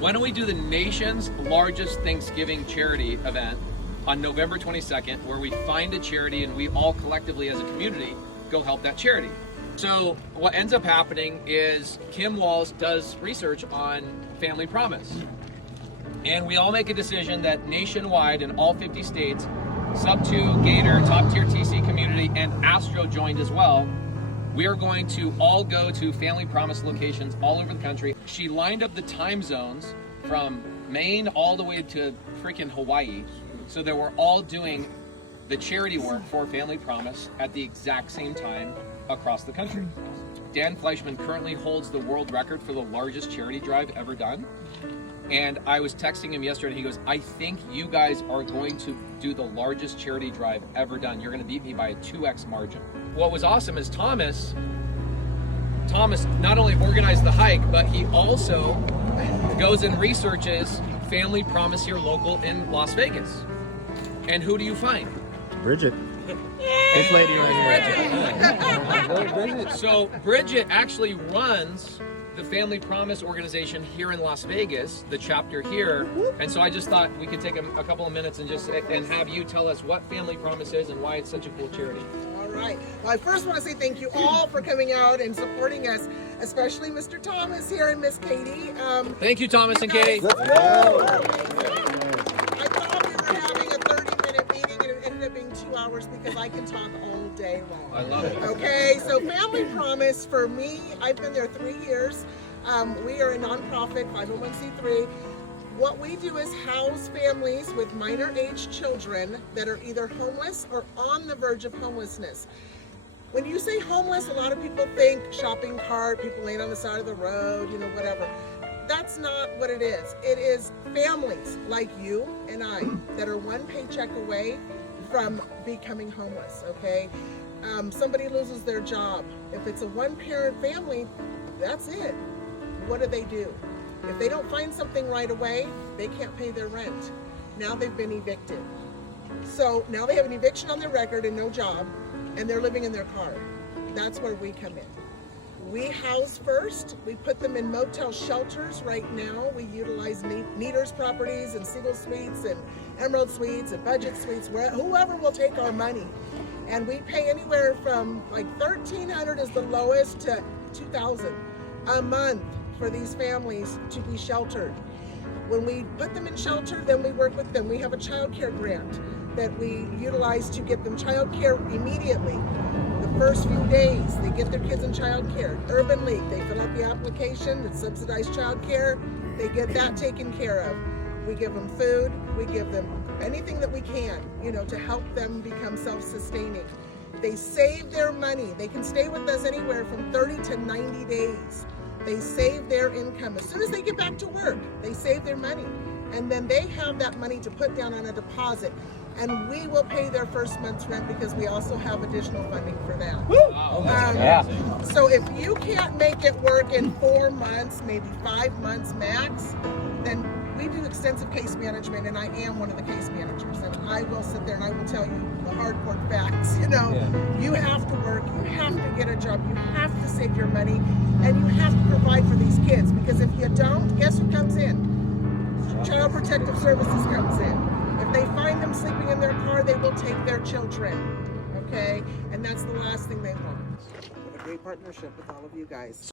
Why don't we do the nation's largest Thanksgiving charity event on November 22nd, where we find a charity and we all collectively as a community go help that charity. So what ends up happening is Kim Walls does research on Family Promise. And we all make a decision that nationwide in all 50 states, Sub2, Gator, top tier TC community, and Astro joined as well. We are going to all go to Family Promise locations all over the country. She lined up the time zones from Maine all the way to freaking Hawaii, so that we're all doing the charity work for Family Promise at the exact same time across the country. Dan Fleischman currently holds the world record for the largest charity drive ever done. And I was texting him yesterday and he goes, I think you guys are going to do the largest charity drive ever done. You're going to beat me by a 2x margin. What was awesome is Thomas not only organized the hike, but he also goes and researches Family Promise here local in Las Vegas. And who do you find? Bridget. This lady right here. So Bridget actually runs the Family Promise organization here in Las Vegas, the chapter here. And so I just thought we could take a couple of minutes and have you tell us what Family Promise is and why it's such a cool charity. All right. Well, I first want to say thank you all for coming out and supporting us, especially Mr. Thomas here and Miss Katie. Thank you, Thomas and Katie. Let's go. I thought we were having a 30-minute meeting and it ended up being 2 hours because I can talk all day long. I love it. Okay, so Family Promise for me, I've been there 3 years. We are a nonprofit 501c3. What we do is house families with minor age children that are either homeless or on the verge of homelessness. When you say homeless, a lot of people think shopping cart, people laying on the side of the road, whatever. That's not what it is. It is families like you and I that are one paycheck away from becoming homeless, okay? Somebody loses their job. If it's a one-parent family, that's it. What do? If they don't find something right away, they can't pay their rent. Now they've been evicted. So now they have an eviction on their record and no job, and they're living in their car. That's where we come in. We house first. We put them in motel shelters right now. We utilize Neaters properties and single suites and Emerald suites and budget suites, whoever will take our money. And we pay anywhere from like $1,300 is the lowest to $2,000 a month for these families to be sheltered. When we put them in shelter, then we work with them. We have a child care grant that we utilize to get them child care immediately. The first few days, they get their kids in child care. Urban League, they fill out the application, it's subsidized child care, they get that taken care of. We give them food, we give them anything that we can, to help them become self-sustaining. They save their money. They can stay with us anywhere from 30 to 90 days. They save their income. As soon as they get back to work, they save their money. And then they have that money to put down on a deposit. And we will pay their first month's rent because we also have additional funding for that. So if you can't make it work in 4 months, maybe 5 months max, then we do extensive case management, and I am one of the case managers. And I will sit there and I will tell you the hardcore facts. You have to work, you have to get a job, you have to save your money, and you have to provide for these kids. Because if you don't, guess who comes in? Child Protective Services comes in. If they find them sleeping in their car, they will take their children. Okay? And that's the last thing they want. What a great partnership with all of you guys.